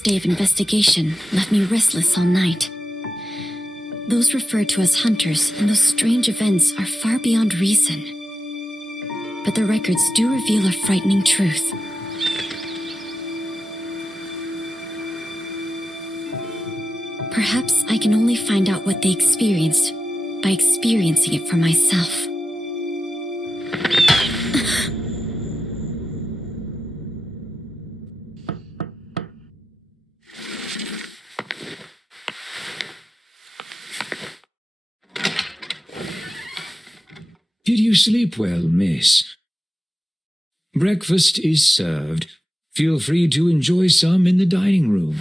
first day of investigation left me restless all night. Those referred to as hunters and those strange events are far beyond reason. But the records do reveal a frightening truth. Perhaps I can only find out what they experienced by experiencing it for myself. Did you sleep well, miss? Breakfast is served. Feel free to enjoy some in the dining room.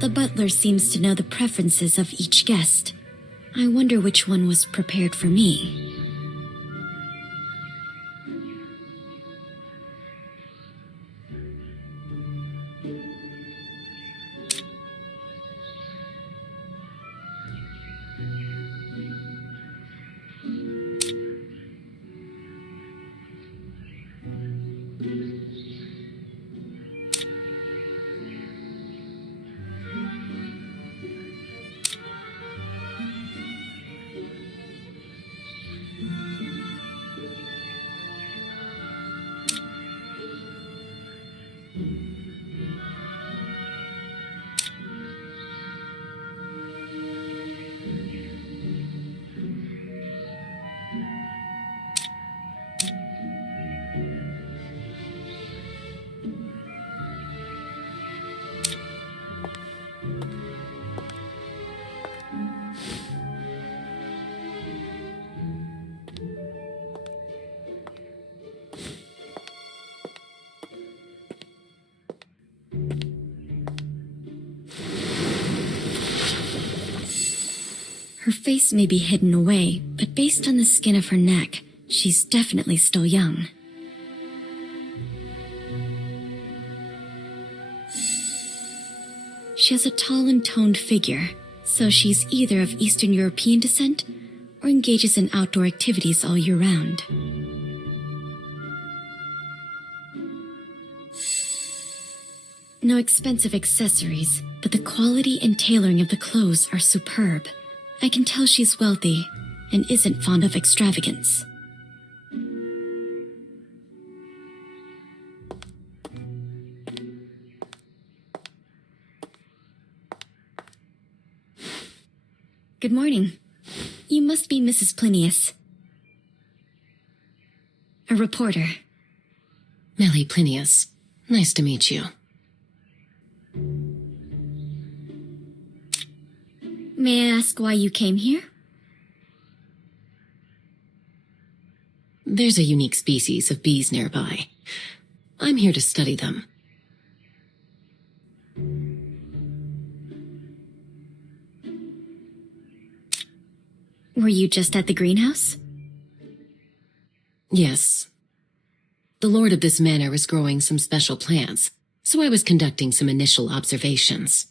The butler seems to know the preferences of each guest. I wonder which one was prepared for me. Her face may be hidden away, but based on the skin of her neck, she's definitely still young. She has a tall and toned figure, so she's either of Eastern European descent or engages in outdoor activities all year round. No expensive accessories, but the quality and tailoring of the clothes are superb. I can tell she's wealthy and isn't fond of extravagance. Good morning. You must be Mrs. Plinius. A reporter. Melly Plinius. Nice to meet you. May I ask why you came here? There's a unique species of bees nearby. I'm here to study them. Were you just at the greenhouse? Yes. The lord of this manor is growing some special plants, so I was conducting some initial observations.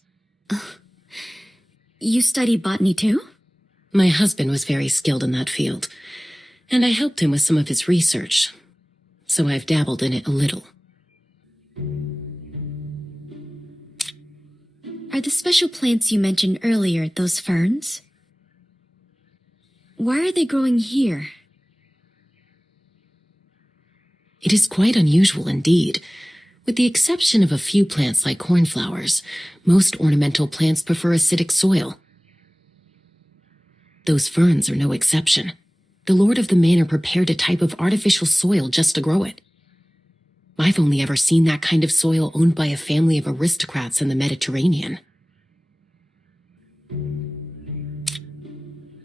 You study botany too? My husband was very skilled in that field, and I helped him with some of his research, so I've dabbled in it a little. Are the special plants you mentioned earlier those ferns? Why are they growing here? It is quite unusual indeed. With the exception of a few plants like cornflowers, most ornamental plants prefer acidic soil. Those ferns are no exception. The lord of the manor prepared a type of artificial soil just to grow it. I've only ever seen that kind of soil owned by a family of aristocrats in the Mediterranean.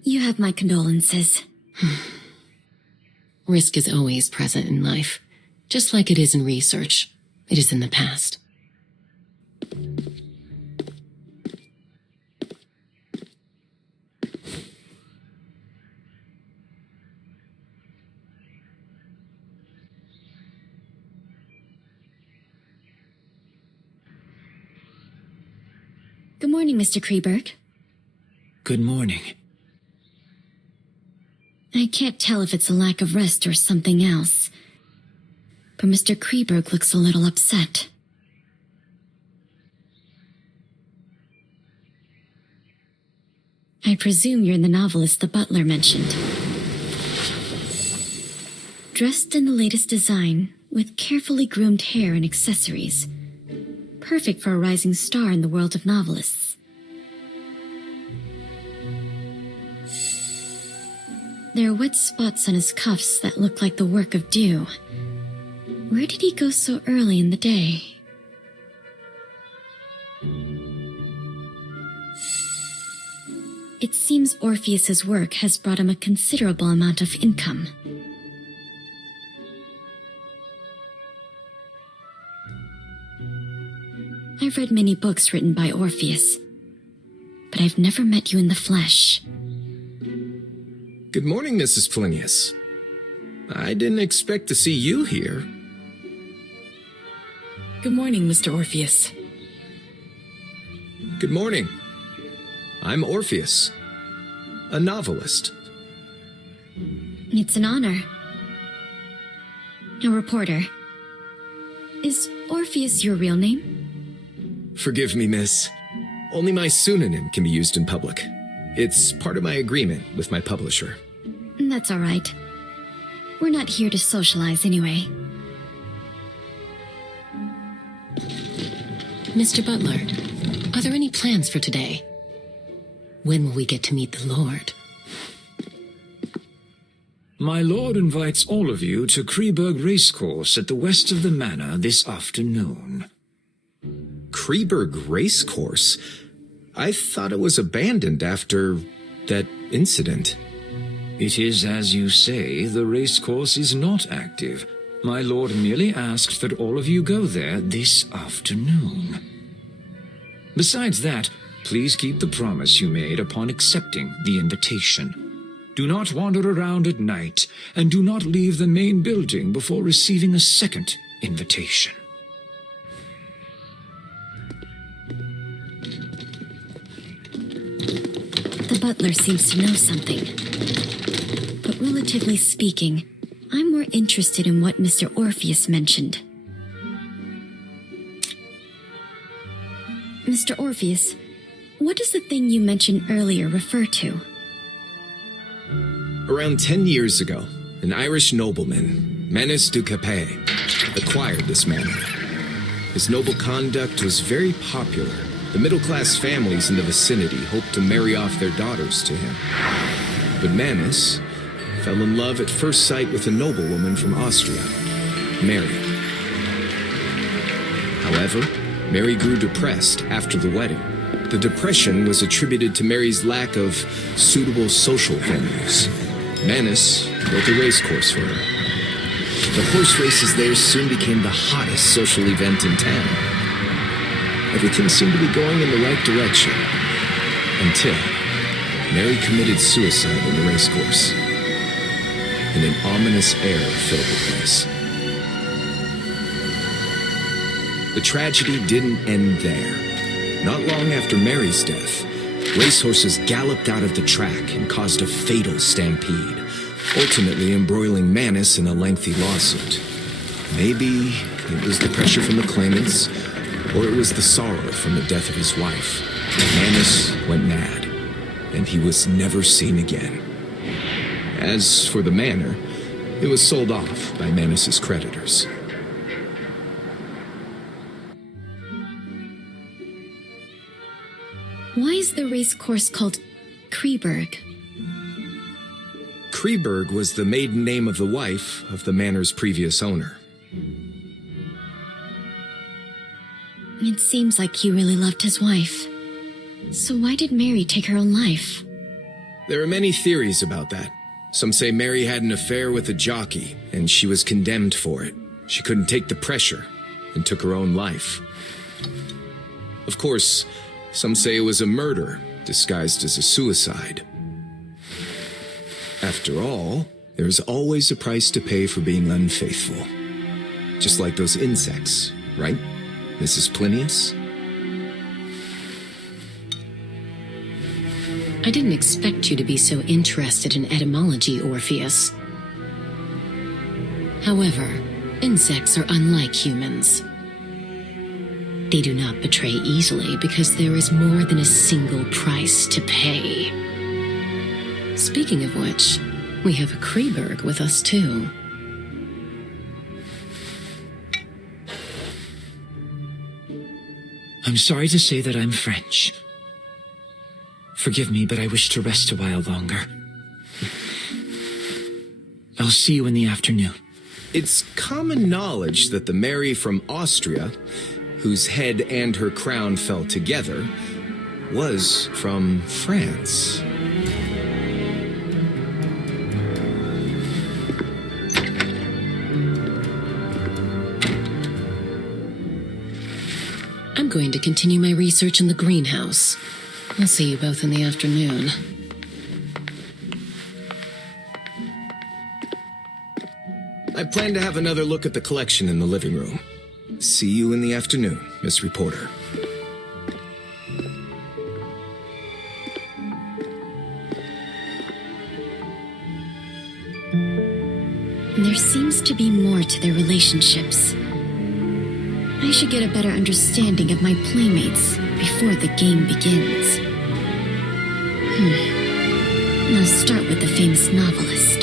You have my condolences. Risk is always present in life, just like it is in research. It is in the past. Good morning, Mr. Kreberg. Good morning. I can't tell if it's a lack of rest or something else, but Mr. Kreberg looks a little upset. I presume you're the novelist the butler mentioned. Dressed in the latest design, with carefully groomed hair and accessories. Perfect for a rising star in the world of novelists. There are wet spots on his cuffs that look like the work of dew. Where did he go so early in the day? It seems Orpheus's work has brought him a considerable amount of income. I've read many books written by Orpheus, but I've never met you in the flesh. Good morning, Mrs. Plinius. I didn't expect to see you here. Good morning, Mr. Orpheus. Good morning. I'm Orpheus, a novelist. It's an honor. A reporter. Is Orpheus your real name? Forgive me, miss. Only my pseudonym can be used in public. It's part of my agreement with my publisher. That's all right. We're not here to socialize anyway. Mr. Butler, are there any plans for today? When will we get to meet the Lord? My lord invites all of you to Kreberg Racecourse at the west of the manor this afternoon. Kreberg Racecourse? I thought it was abandoned after that incident. It is as you say, the racecourse is not active. My lord merely asked that all of you go there this afternoon. Besides that, please keep the promise you made upon accepting the invitation. Do not wander around at night, and do not leave the main building before receiving a second invitation. The butler seems to know something. But relatively speaking, I'm more interested in what Mr. Orpheus mentioned. Mr. Orpheus, what does the thing you mentioned earlier refer to? Around 10 years ago, an Irish nobleman, Manus du Capet, acquired this manor. His noble conduct was very popular. The middle-class families in the vicinity hoped to marry off their daughters to him. But Manus fell in love at first sight with a noblewoman from Austria, Mary. However, Mary grew depressed after the wedding. The depression was attributed to Mary's lack of suitable social venues. Manus built a racecourse for her. The horse races there soon became the hottest social event in town. Everything seemed to be going in the right direction, until Mary committed suicide in the racecourse, and an ominous air filled the place. The tragedy didn't end there. Not long after Mary's death, racehorses galloped out of the track and caused a fatal stampede, ultimately embroiling Manus in a lengthy lawsuit. Maybe it was the pressure from the claimants, or it was the sorrow from the death of his wife. Manus went mad, and he was never seen again. As for the manor, it was sold off by Manus's creditors. Why is the race course called Kreberg? Kreberg was the maiden name of the wife of the manor's previous owner. It seems like he really loved his wife. So why did Mary take her own life? There are many theories about that. Some say Mary had an affair with a jockey, and she was condemned for it. She couldn't take the pressure, and took her own life. Of course, some say it was a murder, disguised as a suicide. After all, there's always a price to pay for being unfaithful. Just like those insects, right, Mrs. Plinius? I didn't expect you to be so interested in etymology, Orpheus. However, insects are unlike humans. They do not betray easily because there is more than a single price to pay. Speaking of which, we have a Kreberg with us too. I'm sorry to say that I'm French. Forgive me, but I wish to rest a while longer. I'll see you in the afternoon. It's common knowledge that the Mary from Austria, whose head and her crown fell together, was from France. I'm going to continue my research in the greenhouse. I'll see you both in the afternoon. I plan to have another look at the collection in the living room. See you in the afternoon, Miss Reporter. There seems to be more to their relationships. I should get a better understanding of my playmates before the game begins. I'll start with the famous novelist.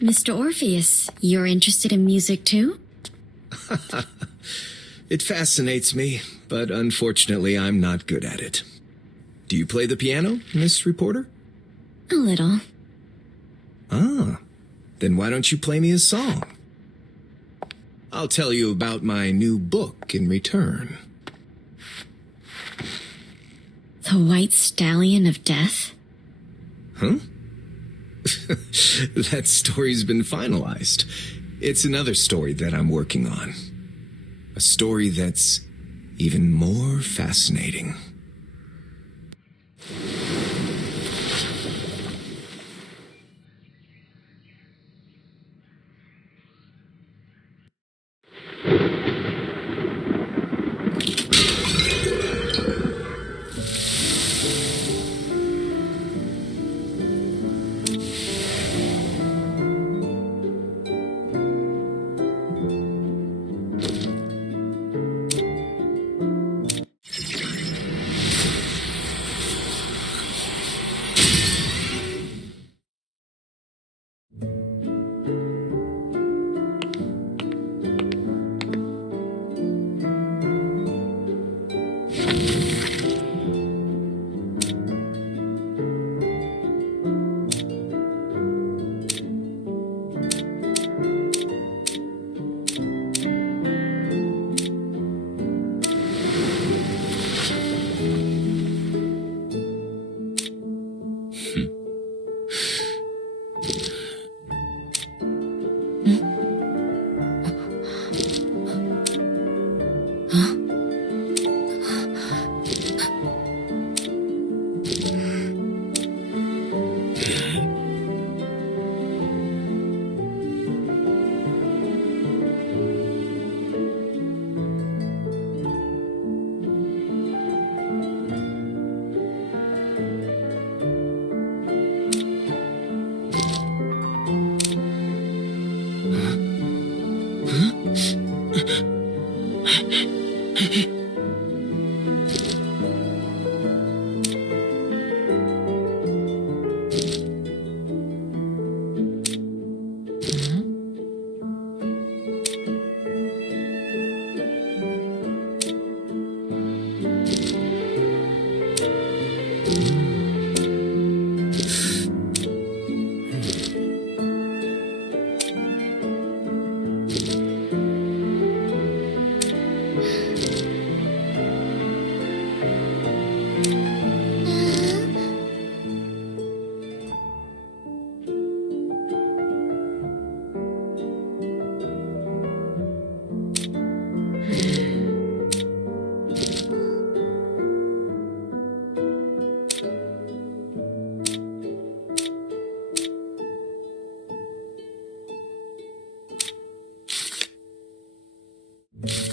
Mr. Orpheus, you're interested in music too? It fascinates me, but unfortunately I'm not good at it. Do you play the piano, Miss Reporter? A little. Ah, then why don't you play me a song? I'll tell you about my new book in return. The White Stallion of Death? Huh? That story's been finalized. It's another story that I'm working on. A story that's even more fascinating. it.